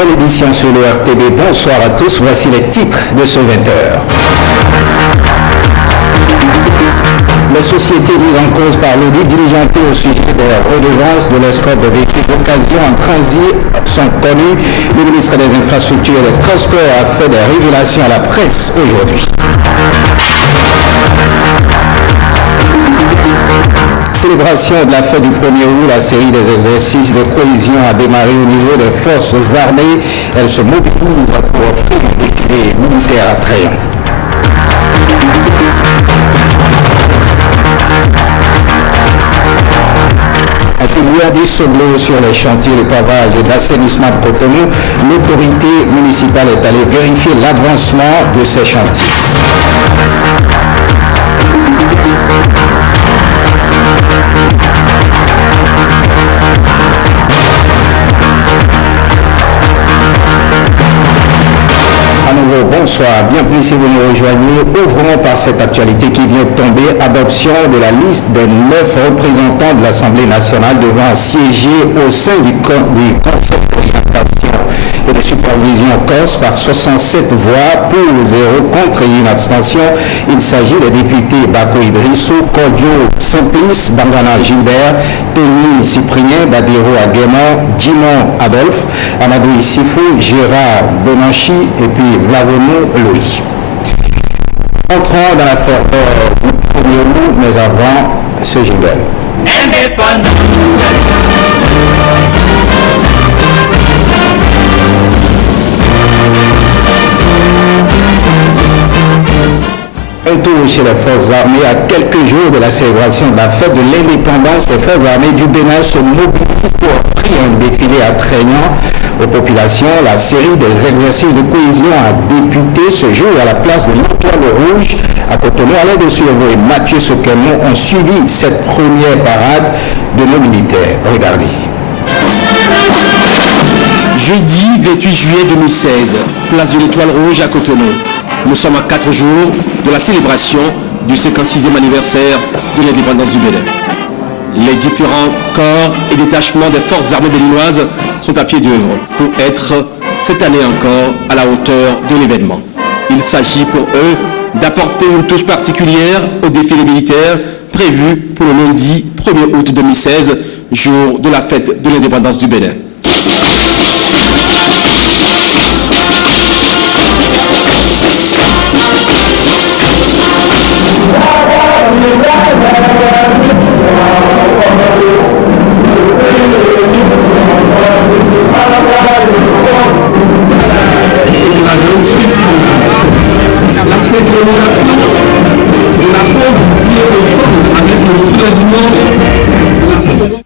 nouvelle édition sur le RTB. Bonsoir à tous, voici les titres de ce 20h. Les sociétés mises en cause par l'audit diligenté au sujet des redevances de l'escorte de véhicules d'occasion en transit sont connues. Le ministre des Infrastructures et des Transports a fait des révélations à la presse aujourd'hui. Célébration de la fête du 1er août, la série des exercices de cohésion a démarré au niveau des forces armées. Elle se mobilise pour offrir un défilé militaire attrayant. Atelier des Soglo sur les chantiers de pavage et d'assainissement de Cotonou, l'autorité municipale est allée vérifier l'avancement de ces chantiers. Bonsoir, bienvenue si vous nous rejoignez. Ouvrons par cette actualité qui vient de tomber, adoption de la liste des 9 représentants de l'Assemblée nationale devant siéger au sein du Conseil d'orientation et de supervision Corse par 67 voix pour 0 contre et une abstention. Il s'agit des députés Bako Idrissou, Kodjo Simplice, Bangana Gilbert, Tony Cyprien, Badiro Aguéman, Jimon Adolphe, Amadou Issifou, Gérard Benanchi et puis Vlavono Louis. Entrons dans la ferveur du 1er août, mais avant ce jingle. Un tour chez les forces armées à quelques jours de la célébration de la fête de l'indépendance. Les forces armées du Bénin se mobilisent pour offrir un défilé attrayant aux populations. La série des exercices de cohésion a débuté ce jour à la place de l'Étoile Rouge à Cotonou. Alain de Survaux et Mathieu Soquemont ont suivi cette première parade de nos militaires. Regardez. Jeudi 28 juillet 2016, place de l'Étoile Rouge à Cotonou. Nous sommes à 4 jours de la célébration du 56e anniversaire de l'indépendance du Bénin. Les différents corps et détachements des forces armées béninoises sont à pied d'œuvre pour être, cette année encore, à la hauteur de l'événement. Il s'agit pour eux d'apporter une touche particulière au défilé militaire prévu pour le lundi 1er août 2016, jour de la fête de l'indépendance du Bénin.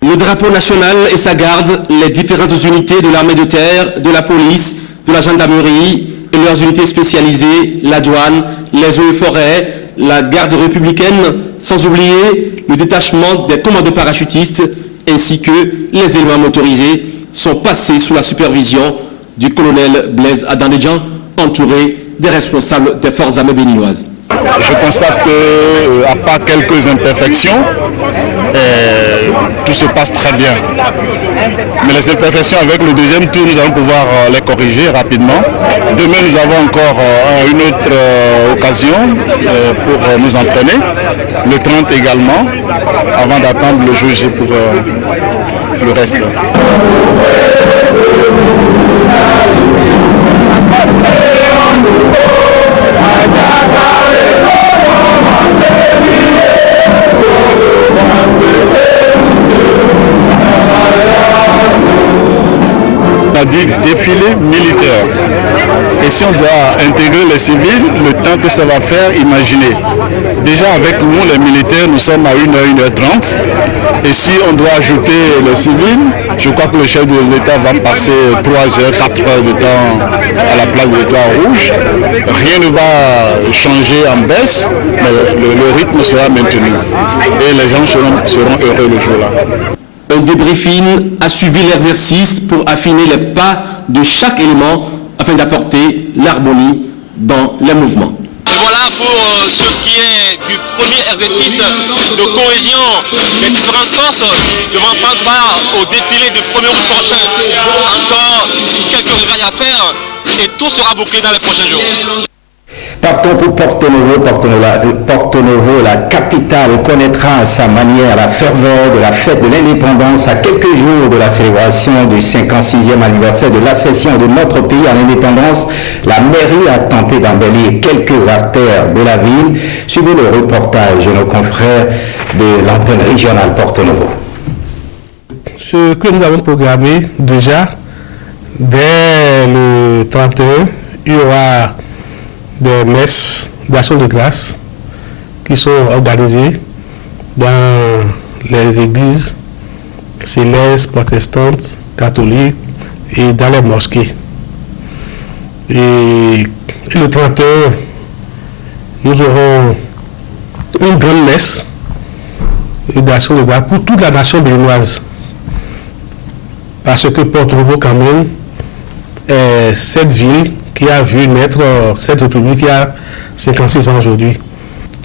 Le drapeau national et sa garde, les différentes unités de l'armée de terre, de la police, de la gendarmerie et leurs unités spécialisées, la douane, les eaux et forêts, la garde républicaine, sans oublier le détachement des commandos parachutistes ainsi que les éléments motorisés sont passés sous la supervision du colonel Blaise Adandéjan, entouré des responsables des forces armées béninoises. Je constate que, à part quelques imperfections, tout se passe très bien. Mais les imperfections, avec le deuxième tour, nous allons pouvoir les corriger rapidement. Demain, nous avons encore une autre occasion pour nous entraîner. Le 30 également, avant d'attendre le jour J pour le reste. On a dit défilé militaire. Et si on doit intégrer les civils, le temps que ça va faire, imaginez. Déjà avec nous, les militaires, nous sommes à 1h, 1h30. Et si on doit ajouter les civils, je crois que le chef de l'État va passer 3 heures, 4 heures de temps à la place de l'Étoile Rouge. Rien ne va changer en baisse, mais le rythme sera maintenu. Et les gens seront heureux le jour-là. Un débriefing a suivi l'exercice pour affiner les pas de chaque élément afin d'apporter l'harmonie dans les mouvements. Et voilà pour ce qui est du premier exercice de cohésion des différentes forces devant prendre part au défilé du 1er août prochain. Encore quelques à faire et tout sera bouclé dans les prochains jours. Partons pour Porto Novo. Porto Novo, la capitale, connaîtra à sa manière la ferveur de la fête de l'indépendance à quelques jours de la célébration du 56e anniversaire de l'accession de notre pays à l'indépendance. La mairie a tenté d'embellir quelques artères de la ville. Suivez le reportage de nos confrères de l'antenne régionale Porto Novo. Ce que nous avons programmé déjà, dès le 31, il y aura des messes d'action de grâce qui sont organisées dans les églises célestes, protestantes, catholiques et dans les mosquées. Et le 31, nous aurons une grande messe d'action de grâce pour toute la nation béninoise. Parce que Porto Novo, quand même, est cette ville qui a vu naître cette république il y a 56 ans aujourd'hui.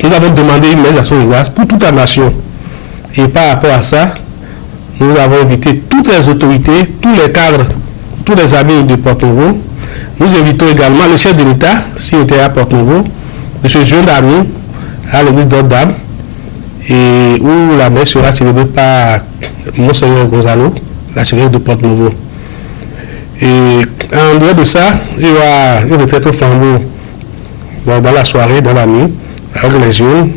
Nous avons demandé une messe d'action de grâce pour toute la nation. Et par rapport à ça, nous avons invité toutes les autorités, tous les cadres, tous les amis de Porto Novo. Nous invitons également le chef de l'État, s'il était à Porto Novo, de se joindre à nous à l'église Notre-Dame, et où la messe sera célébrée par Monseigneur Gonzalo, l'archevêque de Porto Novo. Et en dehors de ça, il y aura une retraite au flambeau dans la soirée, dans la nuit, avec les jeunes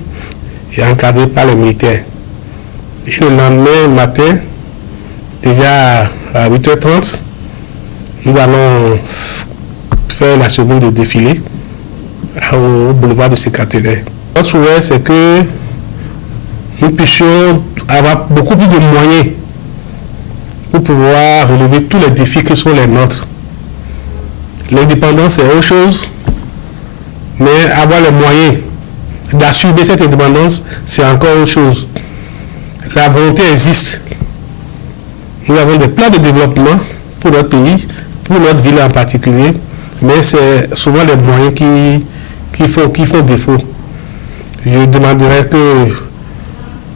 et encadré par les militaires. Et le lendemain matin, déjà à 8h30, nous allons faire la seconde de défilé au boulevard de Sécatelaire. Notre souhait, c'est que nous puissions avoir beaucoup plus de moyens pour pouvoir relever tous les défis qui sont les nôtres. L'indépendance, c'est autre chose, mais avoir les moyens d'assumer cette indépendance, c'est encore autre chose. La volonté existe. Nous avons des plans de développement pour notre pays, pour notre ville en particulier, mais c'est souvent les moyens qui font défaut. Je demanderais que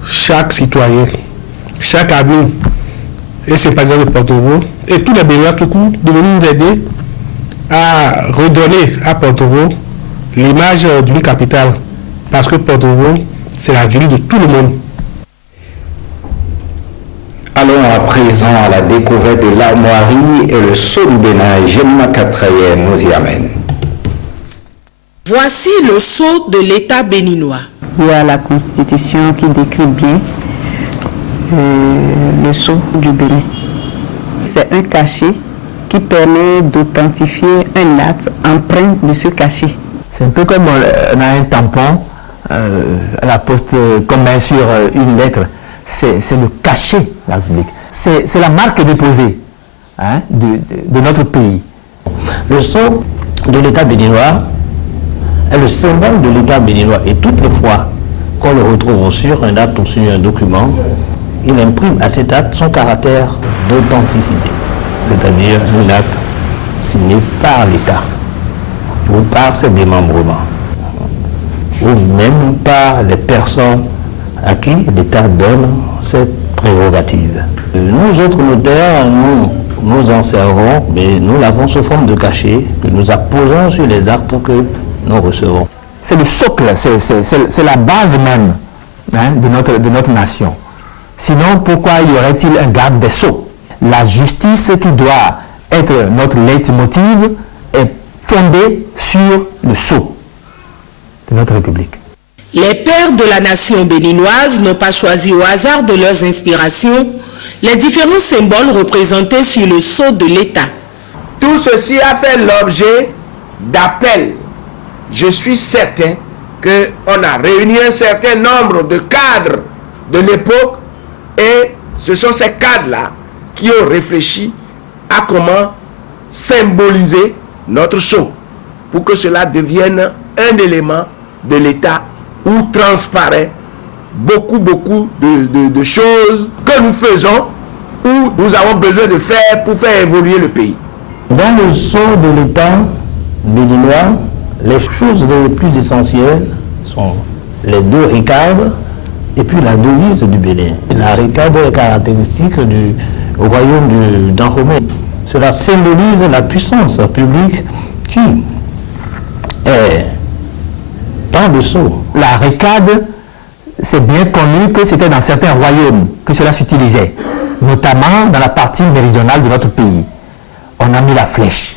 chaque citoyen, chaque ami et sympathisants de Porto Novo et tous les Béninois tout court de venir nous aider à redonner à Porto Novo l'image d'une capitale, parce que Porto Novo, c'est la ville de tout le monde. Allons à présent à la découverte de l'armoirie et le sceau du Bénin. Gemma Katrayen nous y amène. Voici le sceau de l'État béninois. Il y a la Constitution qui décrit bien le sceau du Bénin. C'est un cachet qui permet d'authentifier un acte empreint de ce cachet. C'est un peu comme on a un tampon à la poste qu'on met sur une lettre. C'est le cachet de la République. C'est la marque déposée de notre pays. Le sceau de l'État béninois est le symbole de l'État béninois. Et toutes les fois qu'on le retrouve sur un acte ou sur un document, il imprime à cet acte son caractère d'authenticité. C'est-à-dire un acte signé par l'État ou par ses démembrements ou même par les personnes à qui l'État donne cette prérogative. Nous autres notaires, nous en servons, mais nous l'avons sous forme de cachet que nous apposons sur les actes que nous recevons. C'est le socle, c'est la base même de notre nation. Sinon, pourquoi y aurait-il un garde des sceaux? La justice qui doit être notre leitmotiv est fondée sur le sceau de notre République. Les pères de la nation béninoise n'ont pas choisi au hasard de leurs inspirations les différents symboles représentés sur le sceau de l'État. Tout ceci a fait l'objet d'appels. Je suis certain qu'on a réuni un certain nombre de cadres de l'époque et ce sont ces cadres-là qui ont réfléchi à comment symboliser notre sceau pour que cela devienne un élément de l'État où transparaît beaucoup de choses que nous faisons ou nous avons besoin de faire pour faire évoluer le pays. Dans le sceau de l'État béninois, les choses les plus essentielles sont les deux ricardes et puis la devise du Bénin. La ricarde est caractéristique du royaume d'Anhomé. Cela symbolise la puissance publique qui est dans le sceau. La récade, c'est bien connu que c'était dans certains royaumes que cela s'utilisait, notamment dans la partie méridionale de notre pays. On a mis la flèche,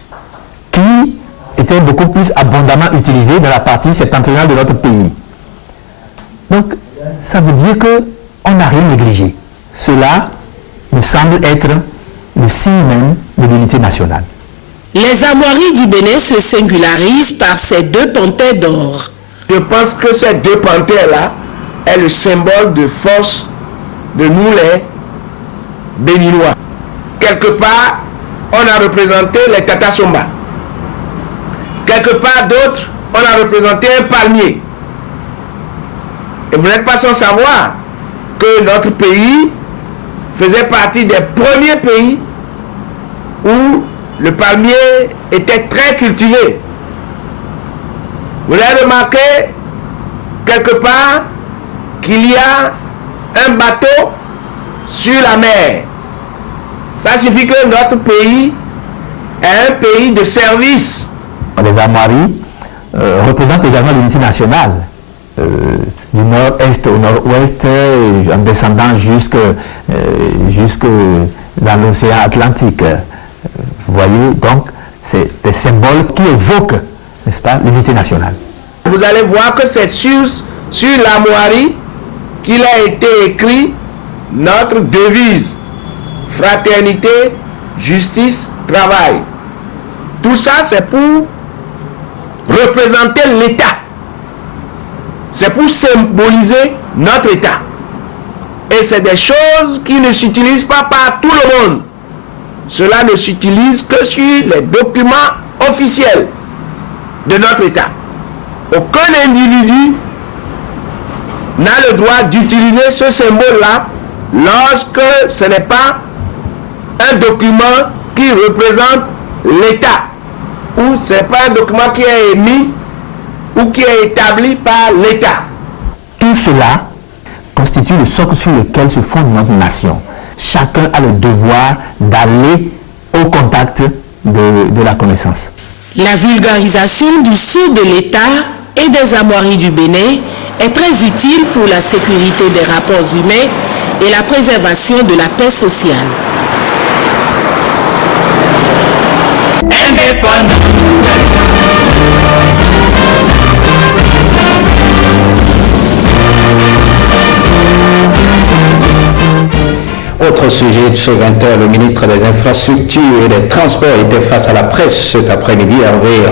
qui était beaucoup plus abondamment utilisée dans la partie septentrionale de notre pays. Donc, ça veut dire qu'on n'a rien négligé. Cela me semble être le signe même de l'unité nationale. Les armoiries du Bénin se singularisent par ces deux panthères d'or. Je pense que ces deux panthères-là est le symbole de force de nous les Béninois. Quelque part, on a représenté les Tata Somba. Quelque part d'autre, on a représenté un palmier. Et vous n'êtes pas sans savoir que notre pays faisait partie des premiers pays où le palmier était très cultivé. Vous avez remarqué quelque part qu'il y a un bateau sur la mer. Ça signifie que notre pays est un pays de service. Les armoiries représentent également l'unité nationale, du nord-est au nord-ouest, en descendant jusque dans l'océan Atlantique. Vous voyez, donc, c'est des symboles qui évoquent, n'est-ce pas, l'unité nationale. Vous allez voir que c'est sur l'armoirie qu'il a été écrit notre devise: fraternité, justice, travail. Tout ça, c'est pour représenter l'État. C'est pour symboliser notre État. Et c'est des choses qui ne s'utilisent pas par tout le monde. Cela ne s'utilise que sur les documents officiels de notre État. Aucun individu n'a le droit d'utiliser ce symbole-là lorsque ce n'est pas un document qui représente l'État, ou ce n'est pas un document qui est émis ou qui est établi par l'État. Tout cela constitue le socle sur lequel se fonde notre nation. Chacun a le devoir d'aller au contact de la connaissance. La vulgarisation du sceau de l'État et des armoiries du Bénin est très utile pour la sécurité des rapports humains et la préservation de la paix sociale. Autre sujet de ce 20h, le ministre des Infrastructures et des Transports était face à la presse cet après-midi. Hervé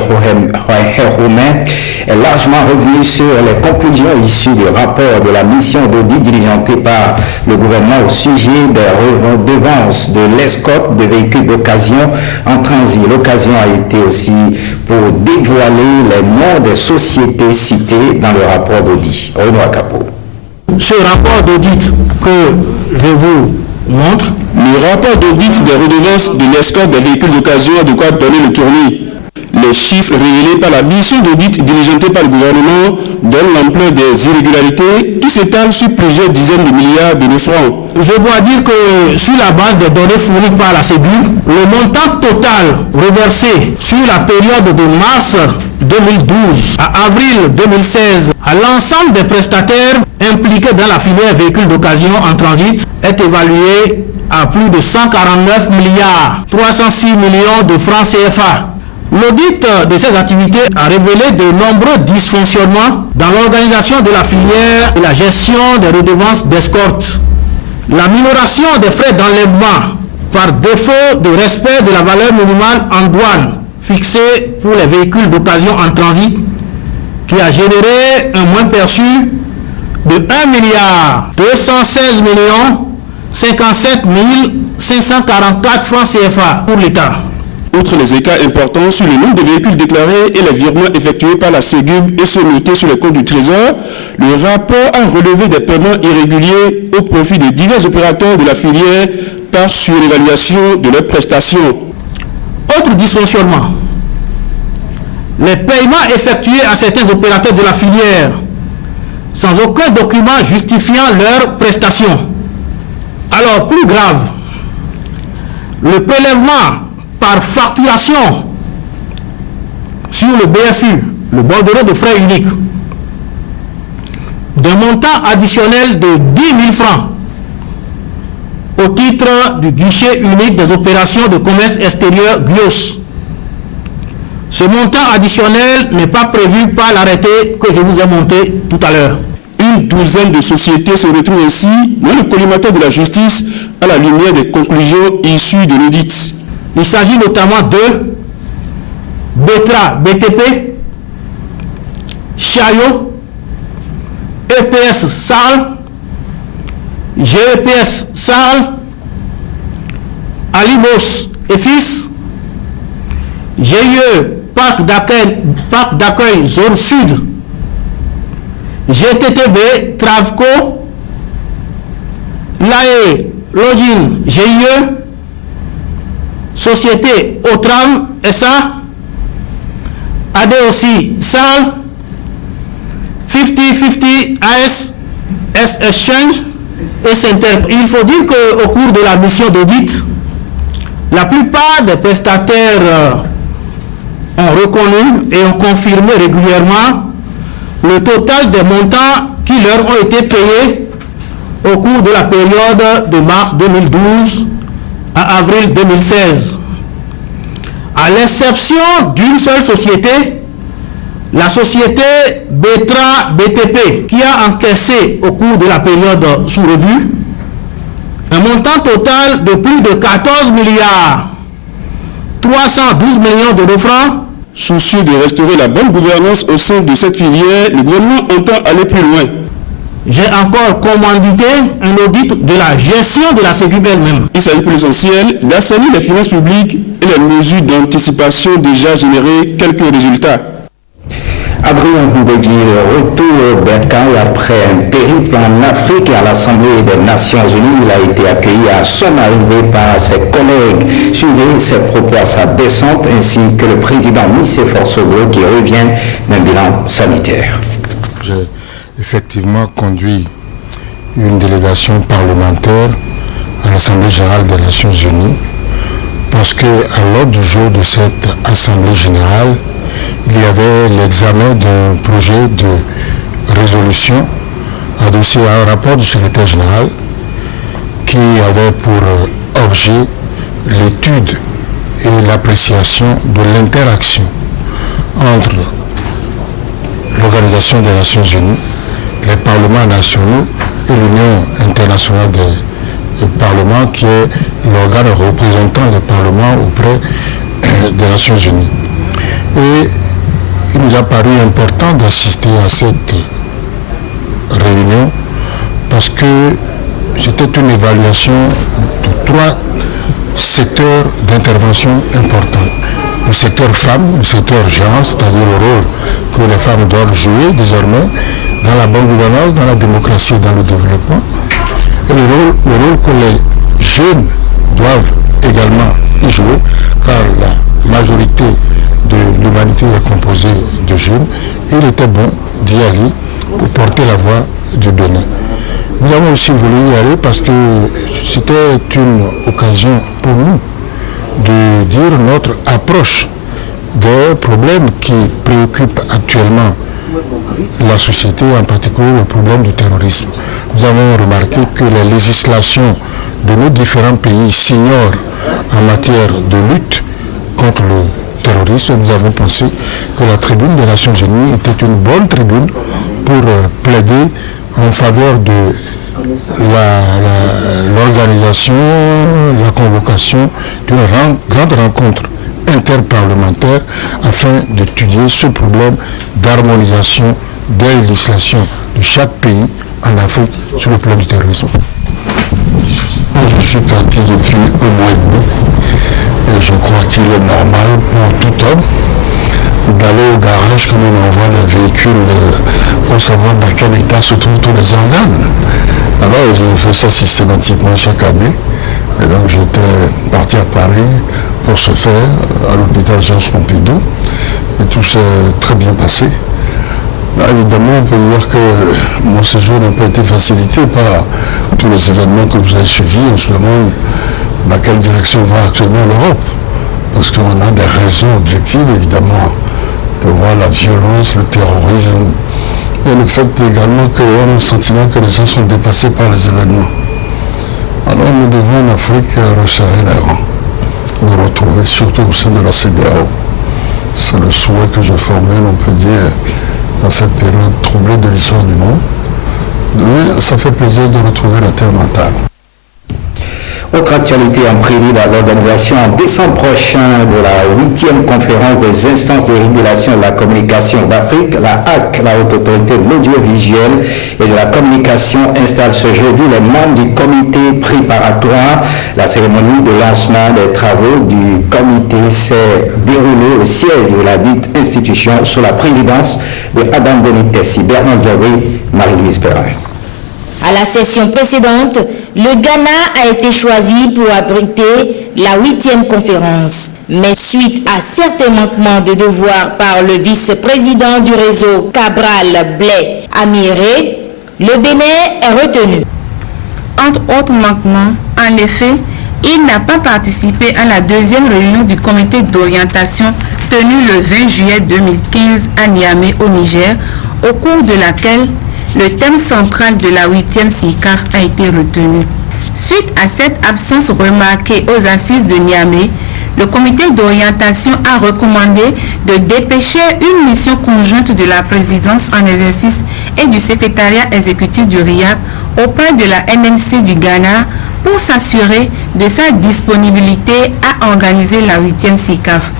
Roumain est largement revenu sur les conclusions issues du rapport de la mission d'audit diligentée par le gouvernement au sujet des redevances de l'escorte de véhicules d'occasion en transit. L'occasion a été aussi pour dévoiler les noms des sociétés citées dans le rapport d'audit. Renaud Capot. Ce rapport d'audit que je vous montre. Le rapport d'audit des redevances de l'escorte des véhicules d'occasion a de quoi donner le tournis. Les chiffres révélés par la mission d'audit diligentée par le gouvernement donnent l'ampleur des irrégularités qui s'étalent sur plusieurs dizaines de milliards de francs. Je dois dire que sur la base des données fournies par la Ségur, le montant total reversé sur la période de mars 2012 à avril 2016 à l'ensemble des prestataires impliqués dans la filière véhicules d'occasion en transit est évalué à plus de 149 milliards 306 millions de francs CFA. L'audit de ces activités a révélé de nombreux dysfonctionnements dans l'organisation de la filière et la gestion des redevances d'escorte. La minoration des frais d'enlèvement par défaut de respect de la valeur minimale en douane fixée pour les véhicules d'occasion en transit qui a généré un moins perçu de 1 milliard 216 millions 57 544 francs CFA pour l'État. Outre les écarts importants sur le nombre de véhicules déclarés et les virements effectués par la Ségur et ceux notés sur les comptes du Trésor, le rapport a relevé des paiements irréguliers au profit de divers opérateurs de la filière par surévaluation de leurs prestations. Autre dysfonctionnement, les paiements effectués à certains opérateurs de la filière sans aucun document justifiant leurs prestations. Alors, plus grave, le prélèvement par facturation sur le BFU, le bordereau de frais uniques, d'un montant additionnel de 10 000 francs au titre du guichet unique des opérations de commerce extérieur GUOS. Ce montant additionnel n'est pas prévu par l'arrêté que je vous ai montré tout à l'heure. Une douzaine de sociétés se retrouvent ainsi dans le collimateur de la justice à la lumière des conclusions issues de l'audit. Il s'agit notamment de Betra BTP, Chaillot, EPS SAL, GEPS SAL, Alimos et Fils, GIE Parc d'accueil Zone Sud, GTTB Travco, l'AE Login GIE, Société Otram SA, ADOC SAL, 50-50 AS Exchange et Center. Il faut dire qu'au cours de la mission d'audit, la plupart des prestataires ont reconnu et ont confirmé régulièrement le total des montants qui leur ont été payés au cours de la période de mars 2012 à avril 2016. À l'exception d'une seule société, la société Betra BTP, qui a encaissé au cours de la période sous revue un montant total de plus de 14 milliards 312 millions de francs. Soucieux de restaurer la bonne gouvernance au sein de cette filière, le gouvernement entend aller plus loin. J'ai encore commandité un audit de la gestion de la sécurité elle-même. Il s'agit pour l'essentiel d'assainir les finances publiques et les mesures d'anticipation déjà généré quelques résultats. Adrien Boubedi, retour Bercail après un périple en Afrique et à l'Assemblée des Nations Unies. Il a été accueilli à son arrivée par ses collègues. Suivez ses propos à sa descente ainsi que le président Nicéphore Soglo qui revient d'un bilan sanitaire. J'ai effectivement conduit une délégation parlementaire à l'Assemblée générale des Nations Unies parce qu'à l'ordre du jour de cette Assemblée générale, il y avait l'examen d'un projet de résolution adossé à un rapport du secrétaire général qui avait pour objet l'étude et l'appréciation de l'interaction entre l'Organisation des Nations Unies, les parlements nationaux et l'Union internationale des parlements qui est l'organe représentant les parlements auprès des Nations Unies. Et il nous a paru important d'assister à cette réunion parce que c'était une évaluation de 3 secteurs d'intervention importants. Le secteur femmes, le secteur genre, c'est-à-dire le rôle que les femmes doivent jouer désormais dans la bonne gouvernance, dans la démocratie et dans le développement. Et le rôle que les jeunes doivent également y jouer, car la majorité de l'humanité est composée de jeunes. Il était bon d'y aller pour porter la voix du Bénin. Nous avons aussi voulu y aller parce que c'était une occasion pour nous de dire notre approche des problèmes qui préoccupent actuellement la société, en particulier le problème du terrorisme. Nous avons remarqué que les législations de nos différents pays s'ignorent en matière de lutte contre le terrorisme. Nous avons pensé que la tribune des Nations Unies était une bonne tribune pour plaider en faveur de l'organisation, la convocation d'une grande rencontre interparlementaire afin d'étudier ce problème d'harmonisation des législations de chaque pays en Afrique sur le plan du terrorisme. Je suis parti depuis un mois et demi et je crois qu'il est normal pour tout homme d'aller au garage comme on envoie le véhicule pour savoir dans quel état se trouvent tous les organes. Alors je fais ça systématiquement chaque année. Et donc j'étais parti à Paris pour ce faire à l'hôpital Georges Pompidou et tout s'est très bien passé. Là, évidemment, on peut dire que mon séjour n'a pas été facilité par tous les événements que vous avez suivis. On se demande dans quelle direction va actuellement l'Europe. parce qu'on a des raisons objectives, évidemment, de voir la violence, le terrorisme, et le fait également qu'on a le sentiment que les gens sont dépassés par les événements. Alors nous devons en Afrique resserrer les rangs, nous retrouver surtout au sein de la CEDEAO. C'est le souhait que je formule, on peut dire, dans cette période troublée de l'histoire du monde. Mais ça fait plaisir de retrouver la terre natale. Autre actualité en prélude à l'organisation en décembre prochain de la 8e conférence des instances de régulation de la communication d'Afrique, la HAC, la Haute Autorité de l'Audiovisuel et de la Communication, installe ce jeudi les membres du comité préparatoire. La cérémonie de lancement des travaux du comité s'est déroulée au siège de la dite institution sous la présidence de Adam Bonitessi. Bernard Diawé, Marie-Louise Perrin. À la session précédente, le Ghana a été choisi pour abriter la 8e conférence. Mais suite à certains manquements de devoir par le vice-président du réseau Cabral Blais Amiré, le Bénin est retenu. Entre autres manquements, en effet, il n'a pas participé à la deuxième réunion du comité d'orientation tenue le 20 juillet 2015 à Niamey au Niger, au cours de laquelle le thème central de la 8e CICAF a été retenu. Suite à cette absence remarquée aux assises de Niamey, le comité d'orientation a recommandé de dépêcher une mission conjointe de la présidence en exercice et du secrétariat exécutif du RIAC auprès de la NMC du Ghana pour s'assurer de sa disponibilité à organiser la 8e CICAF.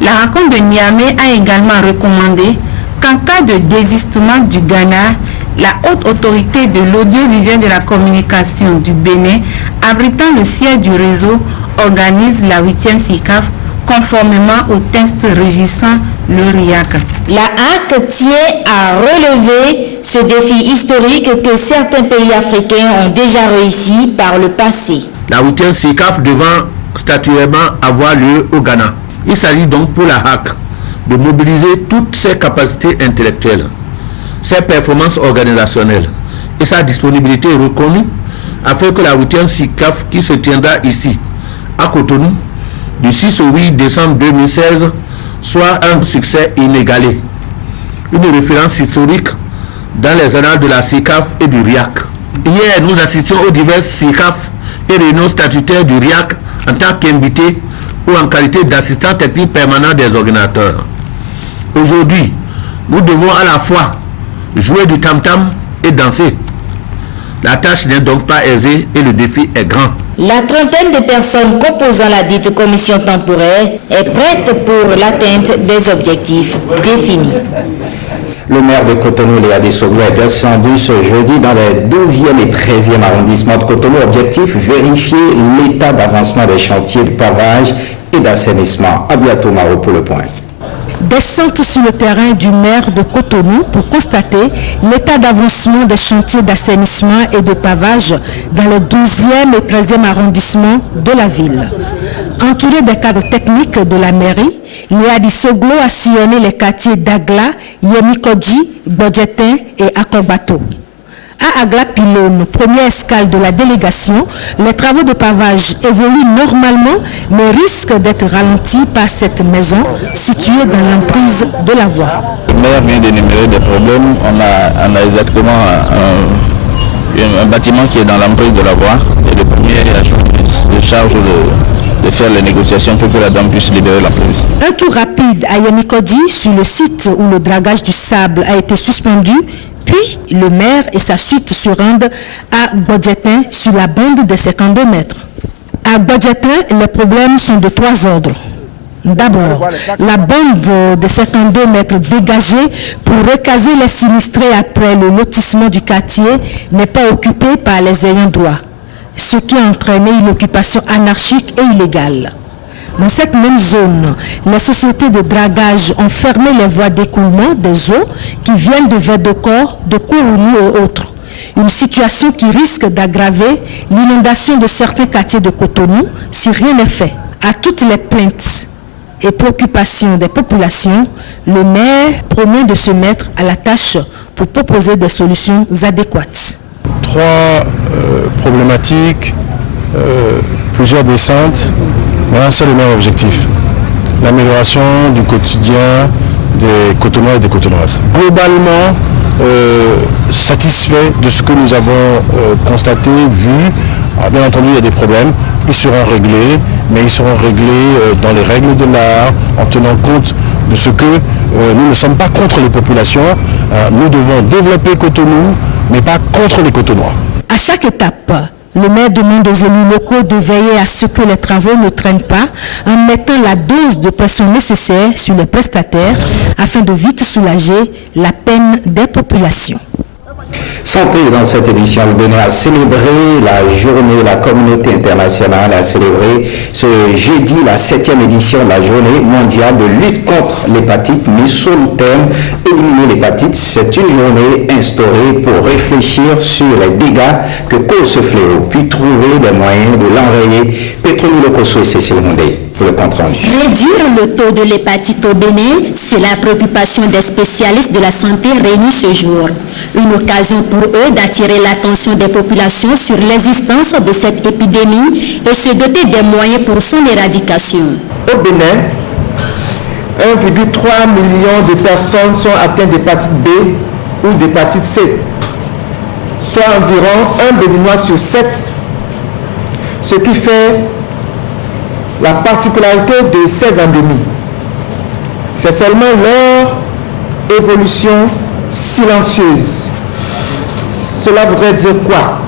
La rencontre de Niamey a également recommandé qu'en cas de désistement du Ghana, la haute autorité de l'audiovisuel de la communication du Bénin, abritant le siège du réseau, organise la 8e CICAF conformément au texte régissant le RIAC. La HAC tient à relever ce défi historique que certains pays africains ont déjà réussi par le passé. La 8e CICAF devant statuellement avoir lieu au Ghana. Il s'agit donc pour la HAC de mobiliser toutes ses capacités intellectuelles, ses performances organisationnelles et sa disponibilité reconnue afin que la 8e CICAF qui se tiendra ici, à Cotonou, du 6 au 8 décembre 2016, soit un succès inégalé. Une référence historique dans les annales de la CICAF et du RIAC. Hier, nous assistions aux diverses CICAF et réunions statutaires du RIAC en tant qu'invités ou en qualité d'assistant technique permanent des ordinateurs. Aujourd'hui, nous devons à la fois jouer du tam-tam et danser. La tâche n'est donc pas aisée et le défi est grand. La trentaine de personnes composant la dite commission temporaire est prête pour l'atteinte des objectifs définis. Le maire de Cotonou, Léa Dessoglou, est descendu ce jeudi dans les 12e et 13e arrondissements de Cotonou. Objectif, vérifier l'état d'avancement des chantiers de pavage et d'assainissement. Abiatou Maro pour le point. Descente sur le terrain du maire de Cotonou pour constater l'état d'avancement des chantiers d'assainissement et de pavage dans les 12e et 13e arrondissements de la ville. Entouré des cadres techniques de la mairie, Léa Dessoglou a sillonné les quartiers d'Agla, Yemikodji, Bodjetin et Akobato. À Agla-Pylône, première escale de la délégation, les travaux de pavage évoluent normalement, mais risquent d'être ralentis par cette maison située dans l'emprise de la voie. Le maire vient d'énumérer des problèmes. On a exactement un bâtiment qui est dans l'emprise de la voie et le premier est charge de faire les négociations pour que la dame puisse libérer l'emprise. Un tour rapide à Yemikodji, sur le site où le dragage du sable a été suspendu. Puis, le maire et sa suite se rendent à Bodjetin sur la bande de 52 mètres. À Bodjetin, les problèmes sont de 3 ordres. D'abord, la bande de 52 mètres dégagée pour recaser les sinistrés après le lotissement du quartier n'est pas occupée par les ayants droit, ce qui a entraîné une occupation anarchique et illégale. Dans cette même zone, les sociétés de dragage ont fermé les voies d'écoulement des eaux qui viennent de Verdocor, de Kourounou et autres. Une situation qui risque d'aggraver l'inondation de certains quartiers de Cotonou si rien n'est fait. À toutes les plaintes et préoccupations des populations, le maire promet de se mettre à la tâche pour proposer des solutions adéquates. 3 problématiques, plusieurs descentes mais un seul et même objectif, l'amélioration du quotidien des Cotonois et des Cotonoises. Globalement, satisfait de ce que nous avons constaté, vu. Alors, bien entendu, il y a des problèmes, ils seront réglés, mais ils seront réglés dans les règles de l'art, en tenant compte de ce que nous ne sommes pas contre les populations, nous devons développer Cotonou, mais pas contre les Cotonois. À chaque étape, le maire demande aux élus locaux de veiller à ce que les travaux ne traînent pas en mettant la dose de pression nécessaire sur les prestataires afin de vite soulager la peine des populations. Santé, dans cette édition, le Bénin a célébré la journée, la communauté internationale a célébré ce jeudi la 7e édition de la journée mondiale de lutte contre l'hépatite, mise sous le thème éliminer l'hépatite. C'est une journée instaurée pour réfléchir sur les dégâts que cause ce fléau, puis trouver des moyens de l'enrayer. Pétroni Locoso et Cécile Mondé pour le compte rendu. Réduire le taux de l'hépatite au Bénin, c'est la préoccupation des spécialistes de la santé réunis ce jour. Une occasion pour eux d'attirer l'attention des populations sur l'existence de cette épidémie et se doter des moyens pour son éradication. Au Bénin, 1,3 million de personnes sont atteintes d'hépatite B ou d'hépatite C, soit environ un Béninois sur 7, ce qui fait la particularité de ces endémies. C'est seulement leur évolution silencieuse. Cela voudrait dire quoi?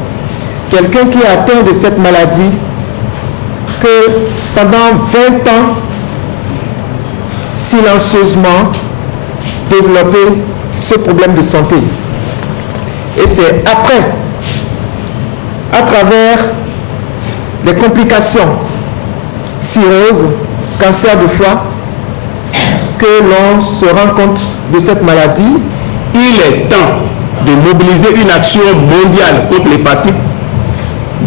Quelqu'un qui est atteint de cette maladie, que pendant 20 ans, silencieusement, développer ce problème de santé. Et c'est après, à travers les complications, cirrhose, cancer de foie, que l'on se rend compte de cette maladie. Il est temps de mobiliser une action mondiale contre l'hépatite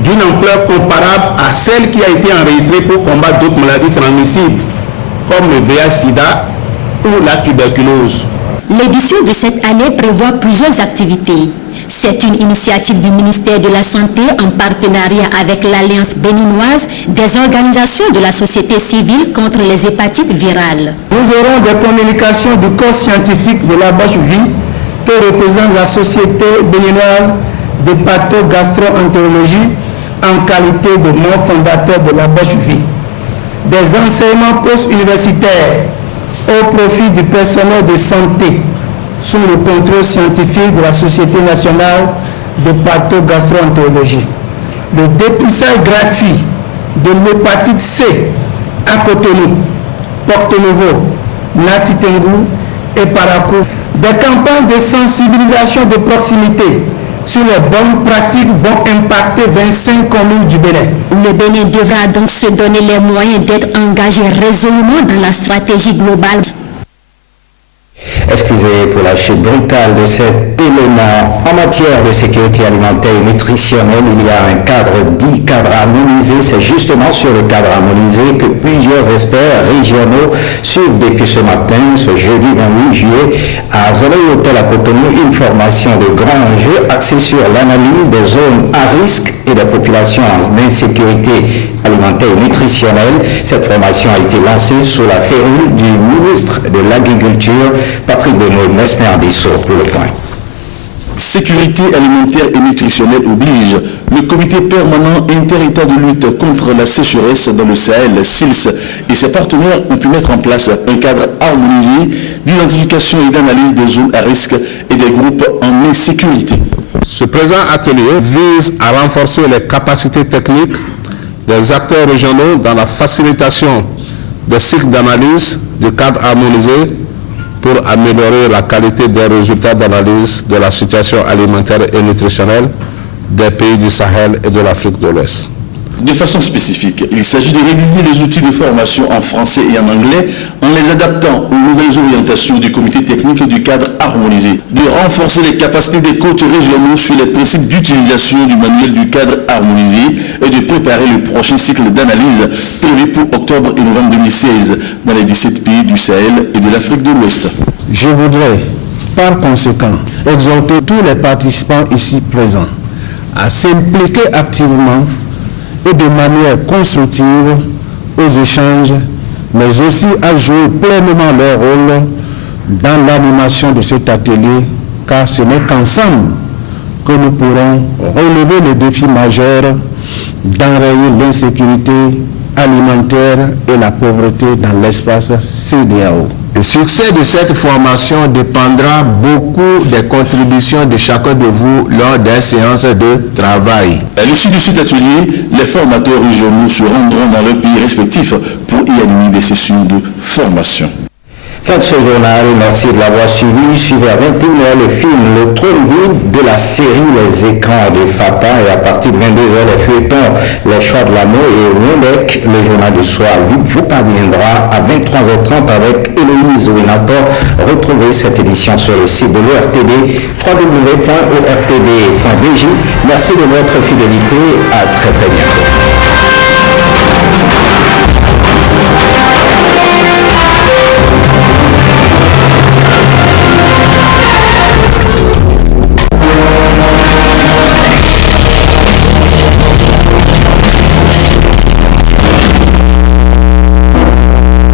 d'une ampleur comparable à celle qui a été enregistrée pour combattre d'autres maladies transmissibles comme le VIH-Sida ou la tuberculose. L'édition de cette année prévoit plusieurs activités. C'est une initiative du ministère de la Santé en partenariat avec l'Alliance béninoise des organisations de la société civile contre les hépatites virales. Nous aurons des communications du corps scientifique de la Boche-Vie que représente la société béninoise de patho-gastro-entérologie en qualité de membre fondateur de la Boche-Vie. Des enseignements post-universitaires au profit du personnel de santé sous le contrôle scientifique de la Société nationale de patho-gastro-entérologie. Le dépistage gratuit de l'hépatite C à Cotonou, Porto Novo, Nati Tengu et Parakou. Des campagnes de sensibilisation de proximité sur les bonnes pratiques vont impacter 25 communes du Bénin. Le Bénin devra donc se donner les moyens d'être engagé résolument dans la stratégie globale. Excusez pour la chute brutale de cet élément. En matière de sécurité alimentaire et nutritionnelle, il y a un cadre dit cadre harmonisé. C'est justement sur le cadre harmonisé que plusieurs experts régionaux suivent depuis ce matin, ce jeudi 28 juillet, à Zalaï Hôtel à Cotonou, une formation de grand enjeu axée sur l'analyse des zones à risque et des populations en insécurité alimentaire et nutritionnelle. Cette formation a été lancée sous la férule du ministre de l'Agriculture, Patrick Benoît Mesmer-Bissot, pour le point. Sécurité alimentaire et nutritionnelle oblige. Le comité permanent inter-État de lutte contre la sécheresse dans le Sahel, SILS, et ses partenaires ont pu mettre en place un cadre harmonisé d'identification et d'analyse des zones à risque et des groupes en insécurité. Ce présent atelier vise à renforcer les capacités techniques des acteurs régionaux dans la facilitation des cycles d'analyse du cadre harmonisé pour améliorer la qualité des résultats d'analyse de la situation alimentaire et nutritionnelle des pays du Sahel et de l'Afrique de l'Ouest. De façon spécifique, il s'agit de réviser les outils de formation en français et en anglais en les adaptant aux nouvelles orientations du comité technique du cadre harmonisé, de renforcer les capacités des coachs régionaux sur les principes d'utilisation du manuel du cadre harmonisé et de préparer le prochain cycle d'analyse prévu pour octobre et novembre 2016 dans les 17 pays du Sahel et de l'Afrique de l'Ouest. Je voudrais, par conséquent, exhorter tous les participants ici présents à s'impliquer activement et de manière constructive aux échanges, mais aussi à jouer pleinement leur rôle dans l'animation de cet atelier, car ce n'est qu'ensemble que nous pourrons relever les défis majeurs d'enrayer l'insécurité alimentaire et la pauvreté dans l'espace CEDEAO. Le succès de cette formation dépendra beaucoup des contributions de chacun de vous lors des séances de travail. À l'issue de cet atelier, les formateurs régionaux se rendront dans leurs pays respectifs pour y animer des sessions de formation. Fin de ce journal, merci de l'avoir suivi. Suivez à 21h le film Le trône vide de la série Les écrans de Fapa et à partir de 22h le feuilleton Les choix de l'amour et Wondek, le journal du soir vous parviendra à 23h30 avec Héloïse Ouinator. Retrouvez cette édition sur le site de l'ORTD www.ortd.bj. Merci de votre fidélité, à très bientôt.